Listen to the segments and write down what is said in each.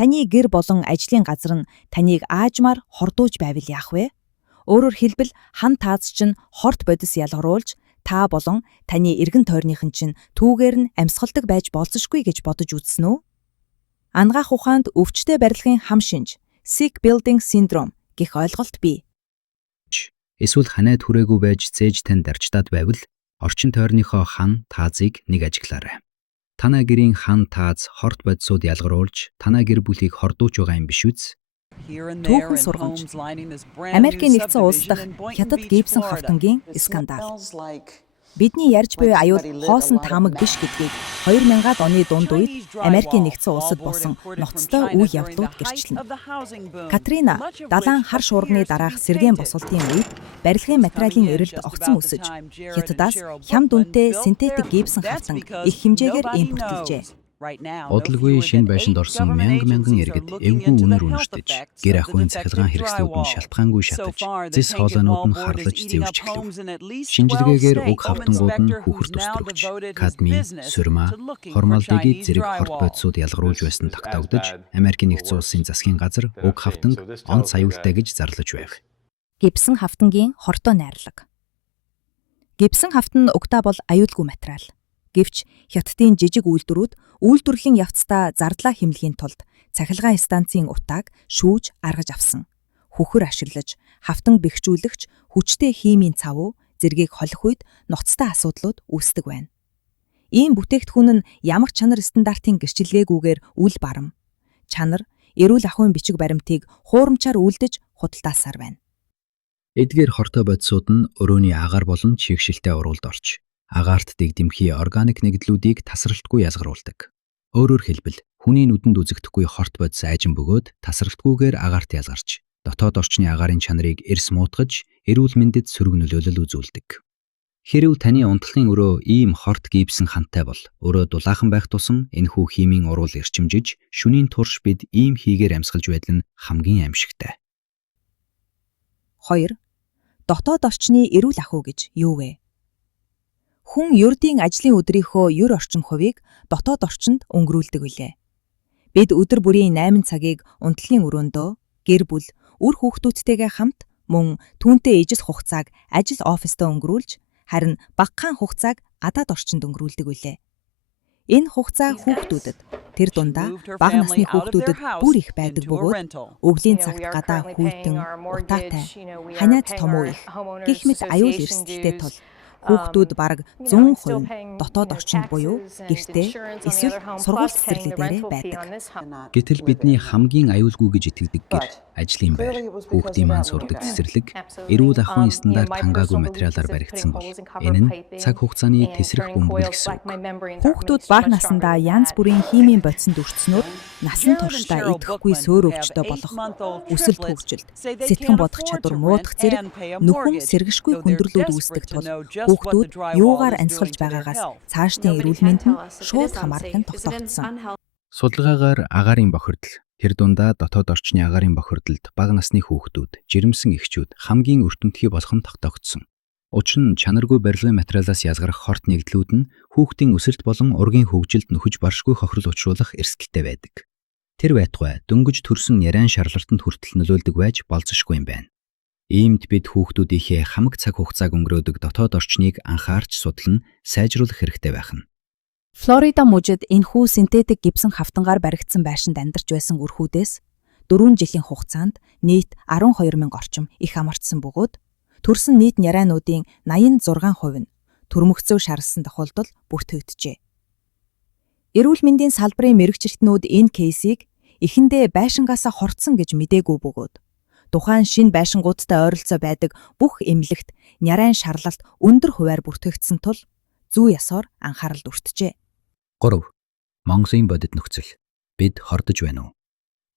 Таны гэр болон ажлын газар нь таныг аажмаар хордууж байвал яах вэ? Өөрөөр хэлбэл хан тааз чинь хорт бодис ялгаруулж та болон таны эргэн тойрныхан чинь түүгээр нь амьсгалдаг байж болзошгүй гэж бодож үзсэн үү? Ангаах ухаанд өвчтөе барилгын хам шинж, sick building syndrome гэх ойлголт бий. Эсвэл ханаад хүрээгүй байж зээж тань дарчдаад байвал орчин тойрныхоо хан таазыг нэг ажиглаарай. Танаа гэрийн хан тааз хорт бодисууд ялгаруулж танаа гэр бүлийг хордууч байгаа юм биш үз? Түүхэн сургамж. Америкийн нэгдсэн улс дахь хятад гибсэн хавтангийн скандал. Бидний ярьж буй аюул хоосон таамаг биш гэдгийг 2000-аад оны дунд үед Америкийн нэгдсэн улсад болсон ноцтой үйл явдлууд гэрчлэнэ. Катрина далайн хар шуурганы дараах сэргээн босголтын үед барилгын материалын эрэлт огцон өсөж Хятадаас хям дүнтэй синтетик гибсэн хавтанг их хэмжээгээр импортлжээ. Удалгүй шинэ байшинд орсон мянган иргэд эвгүй үнээр үнэртэж, гэр ахуйн цахилгаан хэрэгслүүд нь шалтгаангүй шатаж, зис хоолойнууд нь харлаж зэвэрч эхлэв. Шинжилгээгээр уг хавтангууд нь хүүхэр төстрөгч, кадмий, сурма, хормалдыгийн зэрэг хорт бодисууд ялгаруулж байсан тогтоогдож, Америкийн нэгдсэн улсын засгийн газар уг хавтанг онц аюултай гэж зарлаж байв. Гибсэн хавтангийн хортой найрлага. Гибсэн хавтан угтаа бол аюулгүй материал. Гэвч Хятадын жижиг үйлдвэрүүд үйлдвэрлэлийн явцдаа зардлаа хэмлэхийн тулд цахилгаан станцын утааг шүүж аргаж авсан. Хөхөр ашиглаж, хавтан бэхжүүлэгч хүчтэй химийн цавуу зэргийг холих үед ноцтой асуудлууд үүсдэг байна. Ийм бүтээгдэхүүн нь ямар чанар стандартын гэрчилгээгүйгээр үл барам. Чанар, эрүүл ахуйн бичиг баримтыг хуурамчаар үлдэж худалдаасаар байна. Эдгээр хортой бодисууд нь өрөөний агаар болон чигшилтэй уралд орж агаарт дэгдэмхий органик нэгдлүүдийг тасралтгүй язгаруулдаг. Өөрөөр хэлбэл, хүний нүдэнд үзэгдэхгүй хорт бодис айжин бөгөөд тасралтгүйгээр агаарт язгарч, дотоод орчны агаарын чанарыг эрс муутгаж, эрүүл мэндэд сөрөг нөлөөлөл үзүүлдэг. Хэрв таны унтлагын өрөө ийм хорт гибсэн хантай бол, өрөө дулаахан байх тусам энэхүү химийн урвал эрчимжиж, шөнийн турш бид ийм хийгээр амьсгалж байдал нь хамгийн аимшигтай. 2. Дотоод орчны эрүүл ахуй гэж юу вэ? Хүн ердийн ажлын өдрийнхөө 90% хувийг дотоод орчинд өнгөрүүлдэг билээ. Бид өдөр бүрийн 8 цагийг унтлагын өрөөндөө, гэр бүл, үр хүүхдүүдтэйгээ хамт мөн түүнтэй ижил хугацааг ажил оффистоо өнгөрүүлж, харин багахан хугацааг гадаад орчинд өнгөрүүлдэг билээ. Энэ хугацаа хүүхдүүдэд, тэр дундаа бага насны хүүхдүүдэд бүр их байдаг бөгөөд өвлийн цагт гадаа хүйтэн, утаатай, ханиад томуу их гэх мэт аюул эрсдэлтэй тул хүүхдүүд бараг 100% дотоод орчинд буюу гэртээ эсвэл сургууль цэцэрлэг дээрээ байдаг. Гэтэл бидний хамгийн аюулгүй гэж итгэдэг гэр, ажлын байр, хүүхдийн маань сурдаг цэцэрлэг, эрүүл ахуйн стандарт хангаагүй материалаар баригдсан бол энэ нь цаг хугацааны тесрэх бөмбөг гэсэн үг. Хүүхдүүд бага насндаа янз бүрийн химийн бодисонд өртснөөр насан туршдаа идэхгүй сөөр өвчтөй болох, өсөлт хөгжилт, сэтгэн бодох чадвар муудах зэрэг нөхөн сэргэшгүй хүндрэлүүд үүсдэг тул хүүхдүүд юугаар амьсгалж байгаагаас цаашдын эрүүл мэнд нь шууд хамаарах нь тогтоогдсон. Судалгаагаар агаарын бохирдол, тэр дундаа дотоод орчны агаарын бохирдолд бага насны хүүхдүүд, жирэмсэн эхчүүд хамгийн өртөмтгий болох нь тогтоогдсон. Учир нь чанаргүй барилгын материалаас язгарах хорт нэгдлүүд нь хүүхдийн өсөлт болон ургийн хөгжилд нөхөж баршгүй хохирол учруулах эрсдэлтэй байдаг. Тэр байтугай дөнгөж төрсөн нярайн шарлалтанд хүртэл нөлөөлдөг байж болзошгүй юм байна. Иймд бид хүүхдүүдийнхээ хамаг цаг хугацааг өнгөрөөдөг дотоод орчныг анхаарч судлан сайжруулах хэрэгтэй байх нь. Флорида мужид энэхүү синтетик гибсэн хавтангаар баригдсан байшинд амьдарч байсан үрхүүдээс 4 жилийн хугацаанд нийт 12,000 орчим их амарчсан бөгөөд төрсөн нийт нярайнуудын 86% нь төрмөгцөв шарласан тохиолдол бүртгэгджээ. Эрүүл мэндийн салбарын мэрэгчлэтнүүд энэ кейсийг эхэндээ байшингаасаа хортсон гэж мэдээгүй бөгөөд тухайн шинэ байшингуудтай ойролцоо байдаг бүх эмнэлэгт нярайн шарлалт өндөр хувиар бүртгэгдсэн тул зүй ёсоор анхаарал дүртжээ. 3. Монголын бодит нөхцөл. Бид хордож байна уу?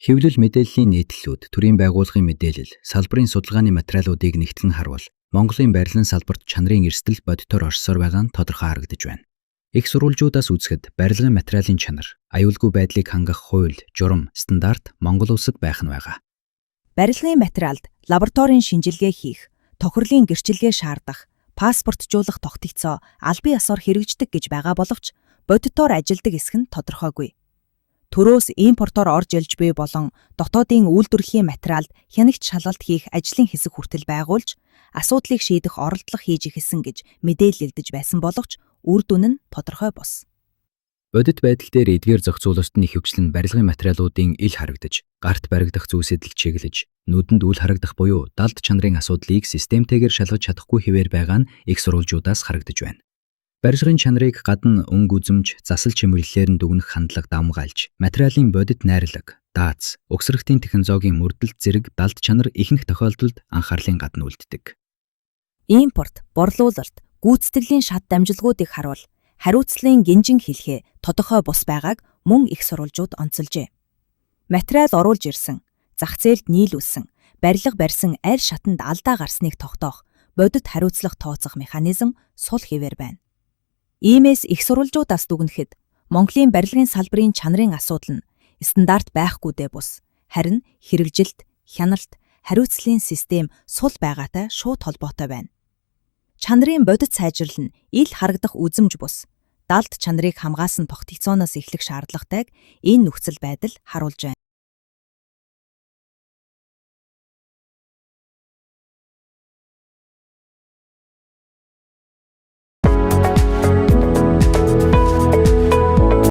Хэвлэл мэдээллийн нийтлэлүүд, төрийн байгууллагын мэдээлэл, салбарын судалгааны материалуудыг нэгтгэн харвал Монголын барилгын салбарт чанарын эрсдэл бодитоор оршсоор байгаа нь тодорхой харагдаж байна. Их сурвалжуудаас үзэхэд барилгын материалын чанар, аюулгүй байдлыг хангах хууль, журам, стандарт Монгол улсад байх нь байгаа. Барилгын материалд лабораторийн шинжилгээ хийх, тохирлын гэрчилгээ шаардах, паспортжуулах тогтолцоо албан ёсоор хэрэгждэг гэж байгаа боловч бодитоор ажилдаг эсэх нь тодорхойгүй. төрөөс импортоор орж илж буй болон дотоодын үйлдвэрлэлийн материалд хянагч шалгалт хийх ажлын хэсэг хүртэл байгуулж, асуудлыг шийдэх оролдлого хийж эхэлсэн гэж мэдээлэл илдэж байсан боловч үр дүн нь тодорхой бус. Бодит байдал дээр эдгээр зохицуулалт нь ихэвчлэн барилгын материалуудын ил харагдаж, гарт баригдах зүйлсэд л чиглэж, нүдэнд үл харагдах буюу далд чанарын асуудлыг системтэйгээр шалгаж чадахгүй хэвээр байгаа нь их сурвалжуудаас харагдаж байна. Барилгын чанарыг гадна өнгө үзэмж, засал чимэглэлээр нь дүгнэх хандлага давмгайлж, материалын бодит найрлаг, дааз, угсрахтын технологийн мөрдөлт зэрэг далд чанар ихэнх тохиолдолд анхаарлын гадна үлддэг. Импорт, борлуулалт, гүйцэтгэлийн шат дамжлагуудыг харуул хариуцлагын гинжин хэлхээ тодорхой бус байгааг мөн их сурвалжууд онцолжээ. Материал оруулж ирсэн, зах зээлд нийлүүлсэн, барилга барьсан аль шатанд алдаа гарсныг тогтоох, бодит хариуцлага тооцох механизм сул хэвээр байна. Иймээс их сурвалжуудаас дүгнэхэд Монголын барилгын салбарын чанарын асуудал нь стандарт байхгүйдээ бус, харин хэрэгжилт, хяналт, хариуцлагын систем сул байгаатай шууд холбоотой байна. Чанарын бодит сайжрал нь ил харагдах үзэмж бус, далд чанарыг хамгаалсан тогтцооноос эхлэх шаардлагатайг энэ нөхцөл байдал харуулж байна.